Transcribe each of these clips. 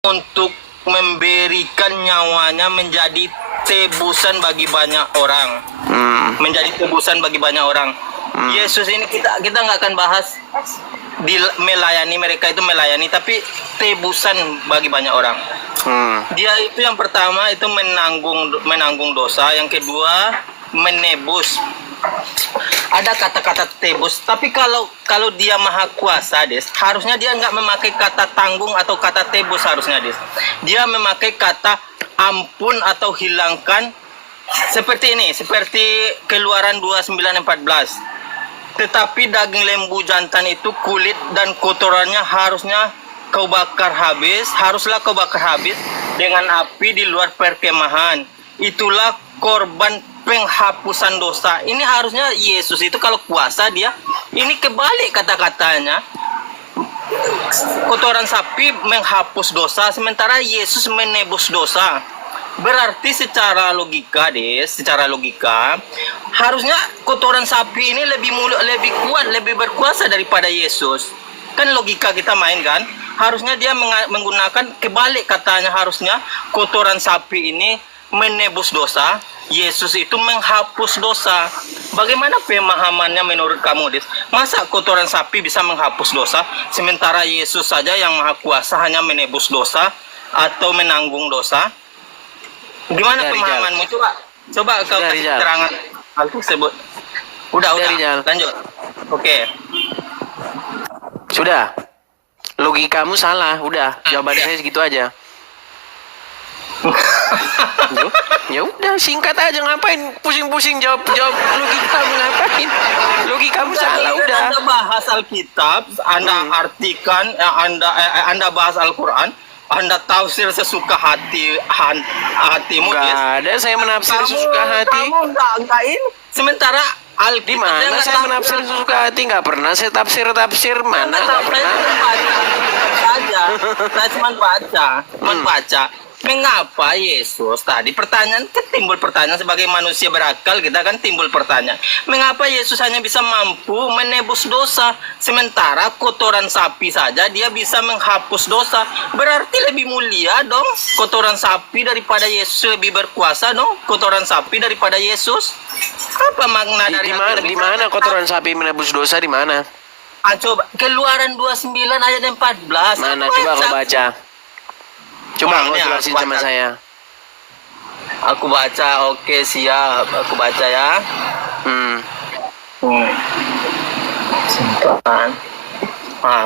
untuk memberikan nyawanya menjadi tebusan bagi banyak orang. Menjadi tebusan bagi banyak orang. Yesus ini kita nggak akan bahas melayani, mereka itu melayani, tapi tebusan bagi banyak orang. Dia itu yang pertama itu menanggung dosa, yang kedua menebus. Ada kata-kata tebus, tapi kalau dia maha kuasa, Des, harusnya dia nggak memakai kata tanggung atau kata tebus, harusnya, Des. Dia memakai kata ampun atau hilangkan, seperti ini, seperti Keluaran 29:14. Tetapi daging lembu jantan itu kulit dan kotorannya haruslah kau bakar habis dengan api di luar perkemahan. Itulah korban penghapusan dosa. Ini harusnya Yesus itu kalau kuasa dia, ini kebalik kata-katanya. Kotoran sapi menghapus dosa, sementara Yesus menebus dosa. Berarti secara logika, secara logika harusnya kotoran sapi ini lebih kuat, lebih berkuasa daripada Yesus. Kan logika kita main kan? Harusnya dia menggunakan kebalik katanya, harusnya kotoran sapi ini menebus dosa, Yesus itu menghapus dosa. Bagaimana pemahamannya menurut kamu, Des? Masa kotoran sapi bisa menghapus dosa, sementara Yesus saja yang maha kuasa hanya menebus dosa atau menanggung dosa? Gimana pemahamanmu? Coba kau kasih keterangan hal tersebut. Udah, lanjut. Oke. Sudah. Logikamu salah, udah. Jawaban saya segitu aja. Ya udah, singkat aja, ngapain pusing-pusing jawab logikamu, ngapain? Logikamu salah, udah. Anda bahas Alkitab, Anda artikan, Anda bahas Al-Quran, Anda tafsir sesuka hatimu. Enggak ada saya menafsir sesuka hati. Kamu enggak ini. Sementara Alkitab mana saya menafsir sesuka hati, nggak pernah saya tafsir mana. Nggak pernah. Saya cuma baca. Mengapa Yesus tadi timbul pertanyaan sebagai manusia berakal, kita kan timbul pertanyaan. Mengapa Yesus hanya bisa mampu menebus dosa, sementara kotoran sapi saja dia bisa menghapus dosa? Berarti lebih mulia dong kotoran sapi daripada Yesus, lebih berkuasa dong kotoran sapi daripada Yesus. Apa makna dari di mana kotoran sapi menebus dosa, di mana? Coba Keluaran 29 ayat 14. Mana coba kau baca. Coba kau jelasin sama saya. Aku baca, oke, siap. Aku baca ya.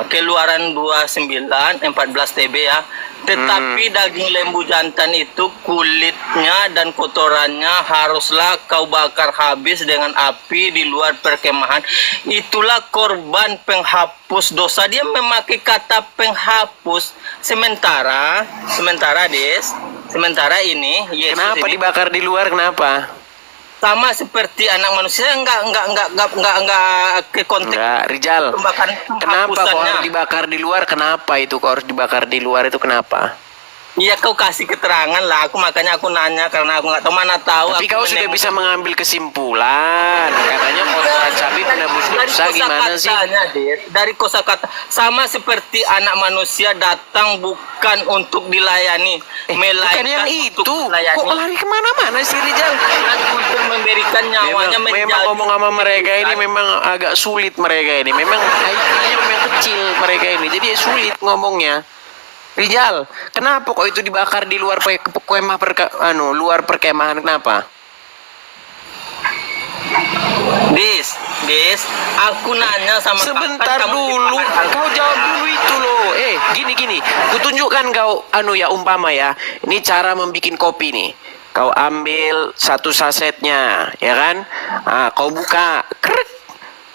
Keluaran 29 14 TB ya. Tetapi daging lembu jantan itu kulitnya dan kotorannya haruslah kau bakar habis dengan api di luar perkemahan. Itulah korban penghapus dosa. Dia memakai kata penghapus. Sementara ini Yesus kenapa ini dibakar di luar, kenapa? sama seperti anak manusia, enggak ke konteks. Enggak, Rijal. Kenapa kok harus dibakar di luar? Kenapa itu kok harus dibakar di luar itu, kenapa? Iya, kau kasih keterangan lah. Makanya aku nanya karena aku nggak tahu, mana tahu. Tapi kau sudah bisa mengambil kesimpulan. Katanya kotoran sapi penebus dosa, gimana sih? Dari kosakata sama seperti anak manusia datang bukan untuk dilayani, bukan yang itu. Kok lari kemana-mana sih, Rijal? Untuk memberikan nyawanya. Memang ngomong sama mereka ini memang agak sulit, mereka ini. Memang IQ-nya memang kecil mereka ini. Jadi sulit ngomongnya. Rijal, kenapa kok itu dibakar di luar luar perkemahan, kenapa? Des, aku nanya sama sebentar dulu, kau jawab dulu itu loh. Gini, kutunjukkan kau umpama ya. Ini cara membuat kopi nih. Kau ambil satu sasetnya, ya kan? Kau buka, krek,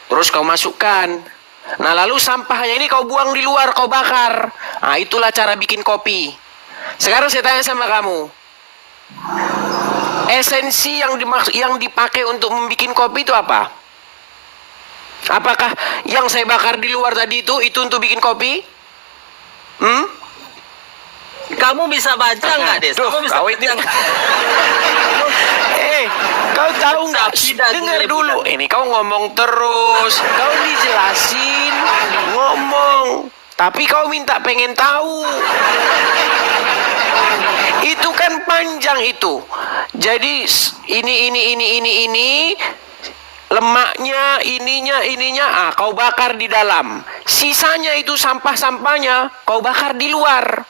terus kau masukkan. Nah, lalu sampahnya ini kau buang di luar, kau bakar. Nah, itulah cara bikin kopi. Sekarang saya tanya sama kamu. Esensi yang dipakai untuk membuat kopi itu apa? Apakah yang saya bakar di luar tadi itu untuk bikin kopi? Kamu bisa baca nggak, Des? Kamu bisa baca nggak? Kau tahu nggak? Dengar dulu. Ini kau ngomong terus. Kau dijelasin, ngomong. Tapi kau pengen tahu. kan panjang itu. Jadi ini lemaknya, ininya, kau bakar di dalam. Sisanya itu sampah-sampahnya kau bakar di luar.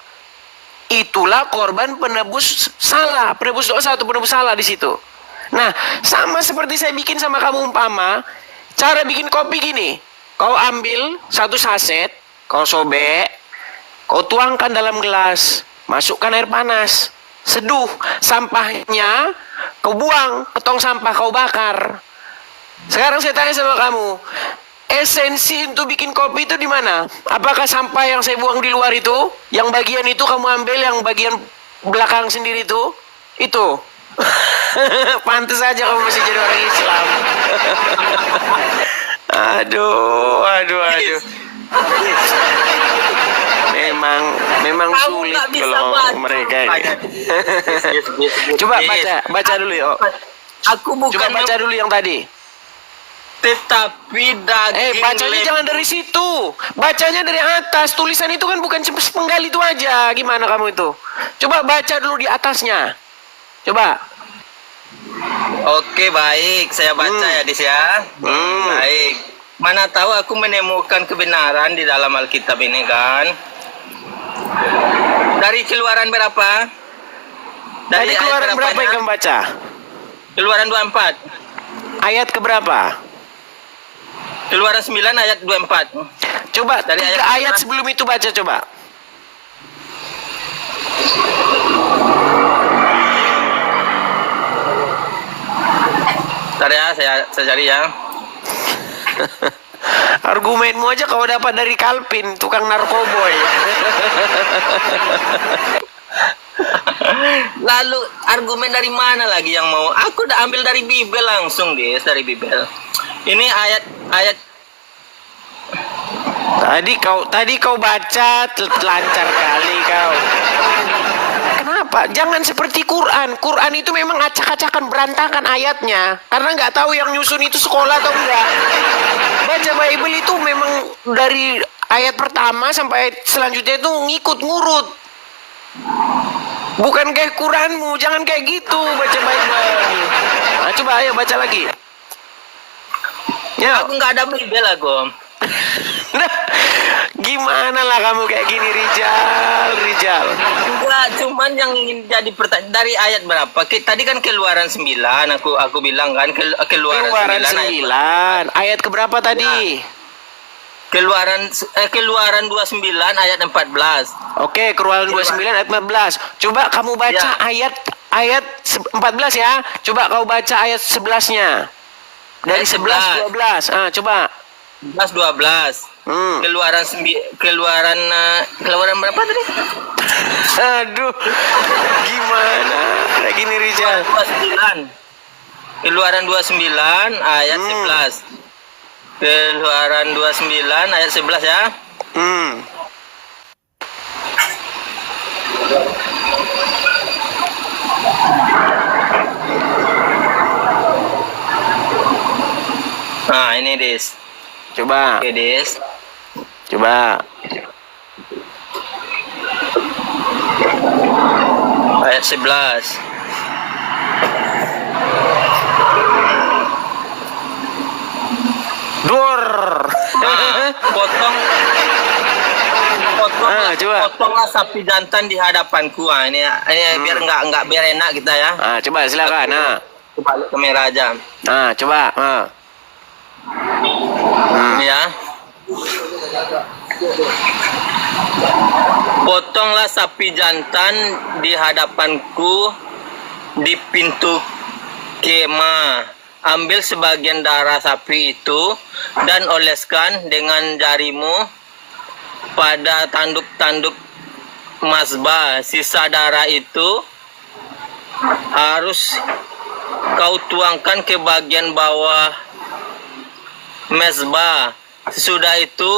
Itulah korban penebus salah, penebus dosa atau penebus salah di situ. Nah, sama seperti saya bikin sama kamu umpama, cara bikin kopi gini. Kau ambil satu saset, kau sobek, kau tuangkan dalam gelas, masukkan air panas, seduh, sampahnya kau buang ke tong sampah, kau bakar. Sekarang saya tanya sama kamu, esensi untuk bikin kopi itu di mana? Apakah sampah yang saya buang di luar itu, yang bagian itu kamu ambil, yang bagian belakang sendiri itu? Itu. Pantes aja kamu masih jadi orang Islam. Aduh. Memang Kamu sulit nggak bisa kalau baca. mereka ini. Coba baca dulu ya. Aku bukan Coba baca dulu yang tadi. tetapi daging Bacanya jangan dari situ. Bacanya dari atas. Tulisan itu kan bukan sepenggal itu aja. Gimana kamu itu? Coba baca dulu di atasnya. Coba. Oke, baik. Saya baca ya, Dis ya. Baik. Mana tahu aku menemukan kebenaran di dalam Alkitab ini kan. Dari Keluaran berapa? Tadi ayat Keluaran berapa berapanya? yang kamu baca? Keluaran 24. Ayat keberapa? Keluaran 9 ayat 24. Coba Dari 3 ayat ayat sebelum itu baca coba. Bentar ya, saya cari ya. Argumenmu aja kau dapat dari Kalpin, tukang narkoboy. Lalu argumen dari mana lagi yang mau? Aku udah ambil dari Bibel langsung, Des, dari Bibel. Ini ayat Tadi kau baca lancar kali kau. Kenapa? Jangan seperti Quran. Quran itu memang acak-acakan, berantakan ayatnya. Karena nggak tahu yang nyusun itu sekolah atau enggak. Baca Bible itu memang dari ayat pertama sampai ayat selanjutnya itu ngurut. Bukan kayak Quranmu, jangan kayak gitu baca Bible. Nah, coba ayo baca lagi. Ya, aku nggak ada Bibel aku. gimana lah kamu kayak gini, Rijal. Enggak, cuman yang ingin jadi pertanyaan dari ayat berapa? Tadi kan Keluaran 9, aku bilang kan Keluaran 9 ayat keberapa tadi? Keluaran 29 ayat 14. Oke, Keluaran 29 ayat 14. Coba kamu baca ayat 14 ya. Coba kau baca ayat 11-nya. Dari 11 12. Coba. 11 12. Keluaran berapa tadi? Aduh. Gimana? Kayak gini, Rijal. Keluaran 29 ayat 11. Keluaran 29 ayat 11 ya. Nah, ini Des. Coba. Oke, Des. Coba. Ayat 11. Dor. Potong coba. potonglah sapi jantan di hadapanku. Ini biar nggak biar enak kita ya. Coba silakan. Coba lihat kamera aja. Coba. Ini ya. Potonglah sapi jantan di hadapanku di pintu kemah. Ambil sebagian darah sapi itu dan oleskan dengan jarimu pada tanduk-tanduk mazbah. Sisa darah itu harus kau tuangkan ke bagian bawah mezbah. Sesudah itu,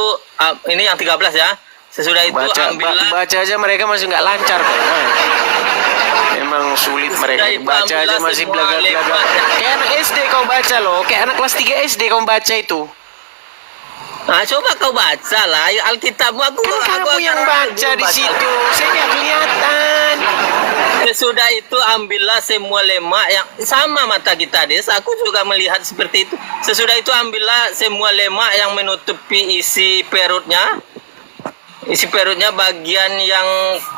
ini yang 13 ya. Sesudah itu ambillah. Baca aja mereka masih nggak lancar kok. Memang sulit mereka. Baca aja masih belaga-belaga. Kayak anak SD kau baca loh. Kayak anak kelas 3 SD kau baca itu. Nah, coba kau baca lah Alkitabmu. Kamu yang baca di situ. Saya nggak kelihatan. sesudah itu ambillah semua lemak yang sama mata kita, Des. Aku juga melihat seperti itu. Sesudah itu ambillah semua lemak yang menutupi isi perutnya. Isi perutnya bagian yang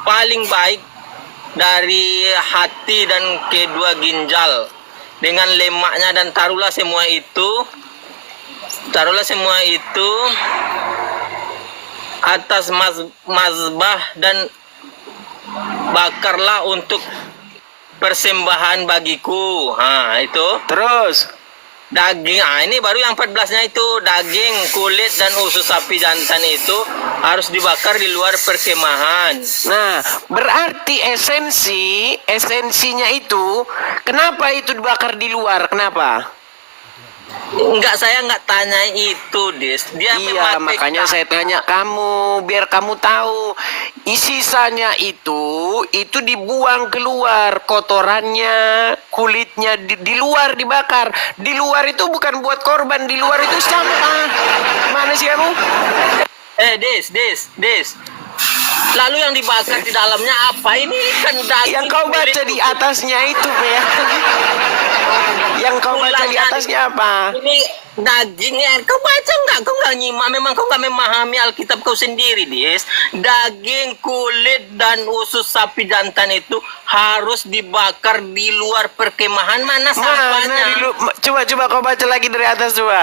paling baik dari hati dan kedua ginjal dengan lemaknya, dan taruhlah semua itu atas mazbah dan bakarlah untuk persembahan bagiku. Itu Terus, daging. Ini baru yang 14-nya itu, daging, kulit dan usus sapi jantan itu harus dibakar di luar perkemahan. nah, berarti esensinya itu, kenapa itu dibakar di luar? Kenapa? Enggak, saya enggak tanya itu, Des. Dia Iya, memakai makanya saya tanya kamu, biar kamu tahu. Sisanya itu dibuang keluar, kotorannya, kulitnya di luar dibakar. Di luar itu bukan buat korban, di luar itu sampah. Mana sih kamu? Des. Lalu yang dibakar di dalamnya apa? Ini kan daging. Yang kau baca di atasnya itu, ya. Yang kau baca di atasnya apa? Ini dagingnya. Kau baca enggak? Kau enggak nyimak. Memang kau enggak memahami Alkitab kau sendiri, Des. Daging, kulit, dan usus sapi jantan itu harus dibakar di luar perkemahan. Mana sampahnya? Coba kau baca lagi dari atas, coba.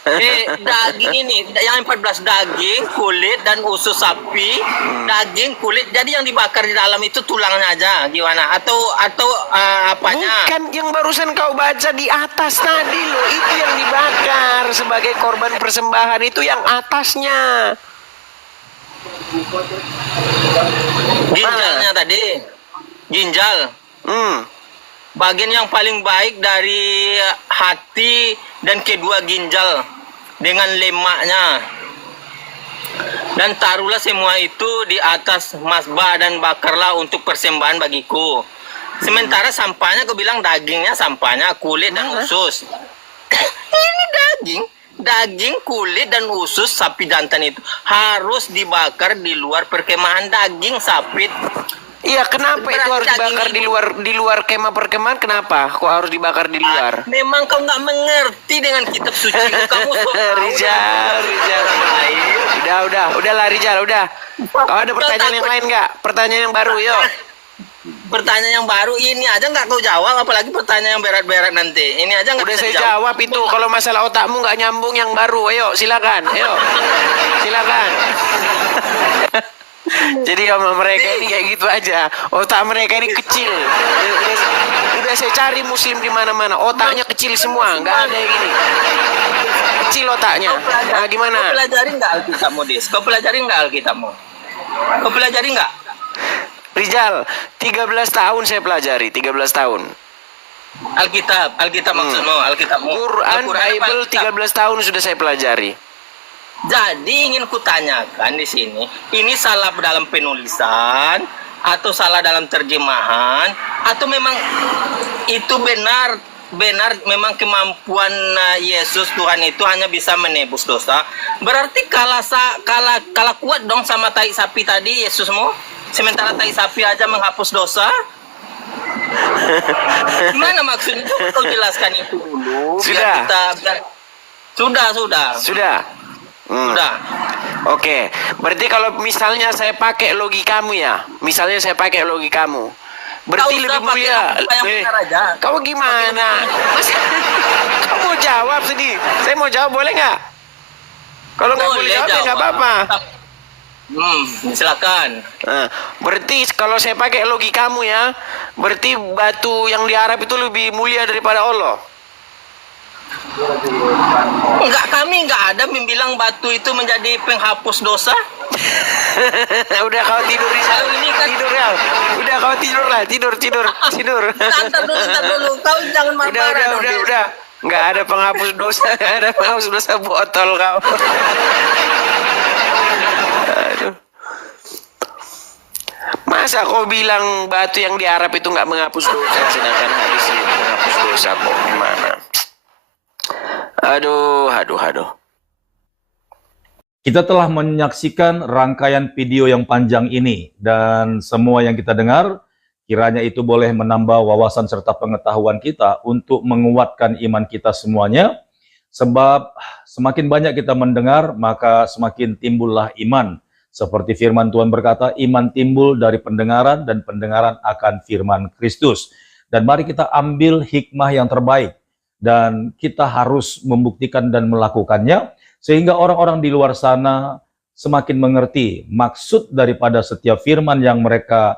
Daging ini yang 14, daging, kulit dan usus sapi. Daging, kulit. Jadi yang dibakar di dalam itu tulangnya aja, gimana? Atau apanya? Bukan yang barusan kau baca di atas tadi loh, itu yang dibakar sebagai korban persembahan, itu yang atasnya. Ginjalnya tadi. Ginjal. Bagian yang paling baik dari hati dan kedua ginjal dengan lemaknya. Dan taruhlah semua itu di atas mazbah dan bakarlah untuk persembahan bagiku. Sementara sampahnya kau bilang dagingnya, sampahnya kulit dan usus. Ini daging, kulit dan usus sapi jantan itu harus dibakar di luar perkemahan. Daging sapi. Iya, kenapa itu harus dibakar di luar kemah perkemahan? Kenapa? Kok harus dibakar di luar? Memang kau nggak mengerti dengan kitab suci. Kamu Rizal. Udah lah Rizal, udah. Kau ada pertanyaan yang lain nggak? Pertanyaan yang baru, yuk. Pertanyaan yang baru ini aja nggak kau jawab, apalagi pertanyaan yang berat-berat nanti. Ini aja nggak Udah bisa saya jawab itu. Kalau masalah otakmu nggak nyambung yang baru, ayo silakan, ayo. Silakan. Jadi sama mereka ini kayak gitu aja. Otak mereka ini kecil. Udah saya cari muslim di mana-mana, otaknya kecil semua, nggak ada yang ini. Kecil otaknya. Nah, gimana? Kau pelajari nggak Alkitabmu, Des? Kau pelajari nggak Alkitabmu? Kau pelajari nggak? Rizal, 13 tahun saya pelajari, 13 tahun. Alkitab maksudmu, Alkitabmu. Quran, Bible 13 tahun sudah saya pelajari. Jadi ingin kutanyakan di sini, ini salah dalam penulisan atau salah dalam terjemahan, atau memang itu benar memang kemampuan Yesus Tuhan itu hanya bisa menebus dosa. Berarti kalah kuat dong sama tai sapi tadi Yesusmu. Sementara tai sapi aja menghapus dosa. Gimana maksudnya? Kau jelaskan itu dulu. Sudah. Sudah. Oke, berarti kalau misalnya saya pakai logikamu ya, berarti lebih mulia. Kamu gimana? Kamu mau jawab sedih? Saya mau jawab, boleh nggak? Kalau nggak boleh jawab ya nggak apa-apa. Silakan. Berarti kalau saya pakai logikamu ya, berarti batu yang di Arab itu lebih mulia daripada Allah. Enggak, kami enggak ada bilang batu itu menjadi penghapus dosa. Udah kau tidur Rizal. Tidur ya. Udah kau tidur lah, tidur. Santar dulu, kau jangan marah-marah. Udah. Enggak ada penghapus dosa, enggak ada penghapus dosa botol kau. Aduh. Masa kau bilang batu yang di Arab itu enggak menghapus dosa, sedangkan hadis itu menghapus dosa kok gimana? Aduh. Kita telah menyaksikan rangkaian video yang panjang ini dan semua yang kita dengar, Kiranya itu boleh menambah wawasan serta pengetahuan kita untuk menguatkan iman kita semuanya. Sebab semakin banyak kita mendengar, maka semakin timbullah iman. Seperti firman Tuhan berkata, iman timbul dari pendengaran dan pendengaran akan firman Kristus. Dan mari kita ambil hikmah yang terbaik. Dan kita harus membuktikan dan melakukannya. Sehingga orang-orang di luar sana semakin mengerti maksud daripada setiap firman yang mereka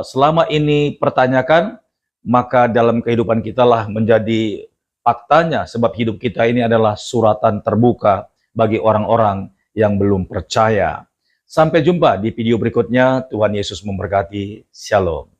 selama ini pertanyakan, maka dalam kehidupan kita lah menjadi faktanya, sebab hidup kita ini adalah suratan terbuka bagi orang-orang yang belum percaya. Sampai jumpa di video berikutnya. Tuhan Yesus memberkati. Shalom.